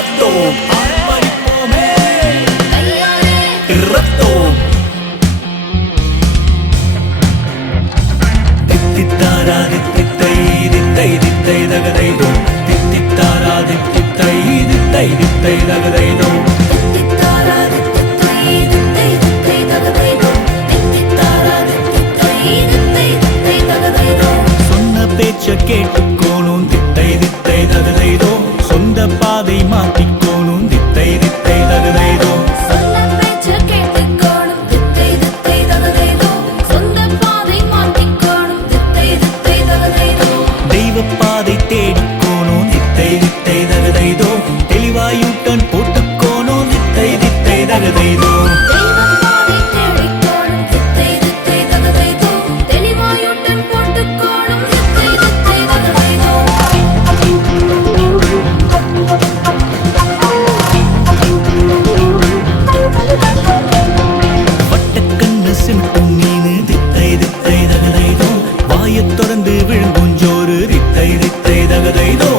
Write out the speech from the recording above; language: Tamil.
ரத்தோம் ஆர்ப்பரிப்போமே ரத்தோம் தித்தித்தாரா தித்தித்தை தித்தை தித்தை தகதைதோ தித்தித்தாரா தித்தித்தை தித்தை தித்தை தகதைதோ சொன்ன பேச்ச கேட்டுக்கோணும் தித்தை தித்தை தகதைதோ சொந்த பாதை மாத்திக்கோணும் தித்தை தித்தை தகதைதோ தெய்வ பாதை தேடிக்கோணும் தித்தை தித்தை தகதைதோ தெளிவாயூட்டன் போட்டுக்கோணும் தித்தை தித்தை தகதைதோ சிமிட்டும் மீனு தித்தை தித்தை தகதைதோ வாயத் தொடர்ந்து விழுங்குஞ்சோறு தித்தை தித்தை தகதைதோ